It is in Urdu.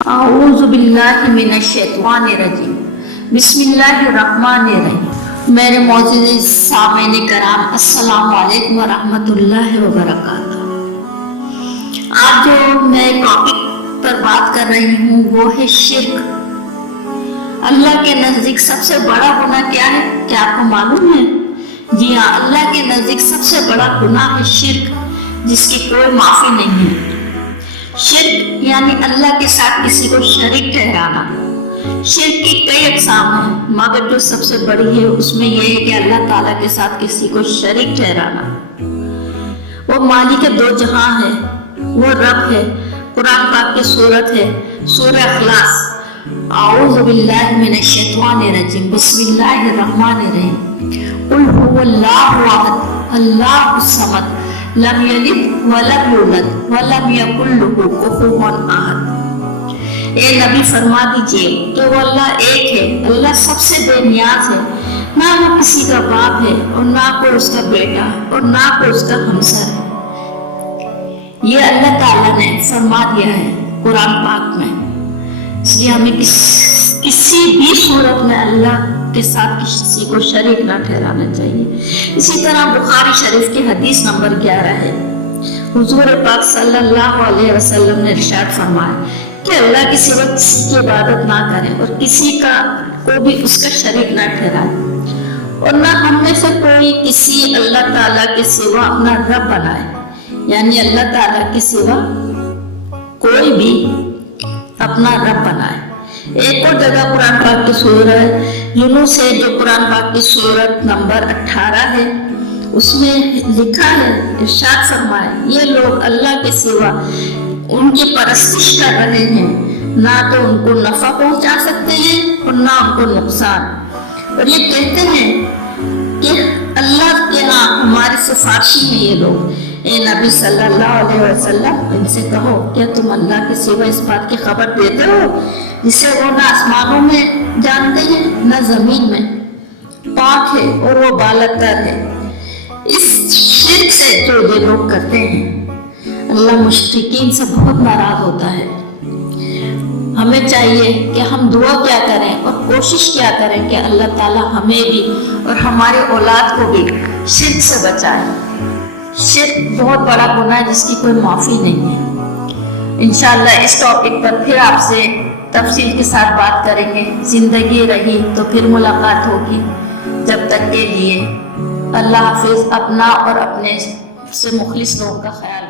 اعوذ باللہ من الشیطان الرجیم بسم اللہ الرحمن الرحیم۔ میرے معزز سامعین کرام، السلام علیکم ورحمۃ اللہ وبرکاتہ۔ آج جو میں ٹاپک پر بات کر رہی ہوں وہ ہے شرک۔ اللہ کے نزدیک سب سے بڑا گناہ کیا ہے؟ کیا آپ کو معلوم ہے؟ جی ہاں، اللہ کے نزدیک سب سے بڑا گناہ ہے شرک، جس کی کوئی معافی نہیں ہے۔ شرک یعنی اللہ کے ساتھ کسی کو شریک ٹھہرانا۔ شرک کی کئی اقسام ہیں، مگر جو سب سے بڑی ہے اس میں یہ ہے کہ اللہ تعالیٰ کے ساتھ کسی کو شریک ٹھہرانا۔ وہ مالک دو جہاں ہے، وہ رب ہے۔ قرآن پاک کی سورت ہے سورہ اخلاص۔ اعوذ باللہ من الشیطان الرجیم بسم اللہ الرحمن الرحیم۔ قل هو اللہ احد اللہ الصمد لم یلد ولم یولد ولم یکن لہ کفوا احد۔ اے نبی فرما دیجئے کہ وہ اللہ ایک ہے، اللہ سب سے بے نیاز ہے، نہ وہ کسی کا باپ ہے اور نہ کوئی اس کا بیٹا اور نہ کوئی اس کا ہمسر ہے۔ یہ اللہ تعالیٰ نے فرما دیا ہے قرآن پاک میں، اس لیے ہمیں کسی بھی صورت میں اللہ کے ساتھ کسی کو شریک نہ ٹھہرانا چاہیے۔ اسی طرح بخاری شریف کی حدیث نمبر 11 ہے۔ حضور پاک صلی اللہ علیہ وسلم نے ارشاد فرمایا کہ اللہ کے سوا کسی کی عبادت نہ کریں اور کسی کو بھی اس کا شریک نہ ٹھہرائیں، اور نہ ہم میں سے کوئی کسی اللہ تعالیٰ کے سوا اپنا رب بنائے، یعنی اللہ تعالیٰ کے سوا کوئی بھی اپنا رب بنائے۔ ایک اور جگہ قرآن پاک کی سورت یونس ہے، جو قرآن پاک کی سورت نمبر 18 ہے، اس میں لکھا ہے، ارشاد فرمائے یہ لوگ اللہ کے سوا ان کی پرستش کر رہے ہیں، نہ تو ان کو نفع پہنچا سکتے ہیں اور نہ ان کو نقصان، اور یہ کہتے ہیں کہ اللہ کے ہاں ہمارے سفارشی ہیں یہ لوگ۔ اے نبی صلی اللہ علیہ وسلم، ان سے کہو کیا تم اللہ کے سوا اس بات کی خبر دیتے ہو جسے وہ نہ آسمانوں میں جانتے ہیں نہ زمین میں؟ پاک ہے اور وہ بالاتر ہے اس شرک سے جو یہ لوگ کرتے ہیں۔ اللہ مشرکین سے بہت ناراض ہوتا ہے۔ ہمیں چاہیے کہ ہم دعا کیا کریں اور کوشش کیا کریں کہ اللہ تعالیٰ ہمیں بھی اور ہماری اولاد کو بھی شرک سے بچائے۔ شرک بہت بڑا گناہ ہے جس کی کوئی معافی نہیں ہے۔ انشاءاللہ اس ٹاپک پر پھر آپ سے تفصیل کے ساتھ بات کریں گے۔ زندگی رہی تو پھر ملاقات ہوگی، جب تک کے لیے اللہ حافظ۔ اپنا اور اپنے سے مخلص لوگوں کا خیال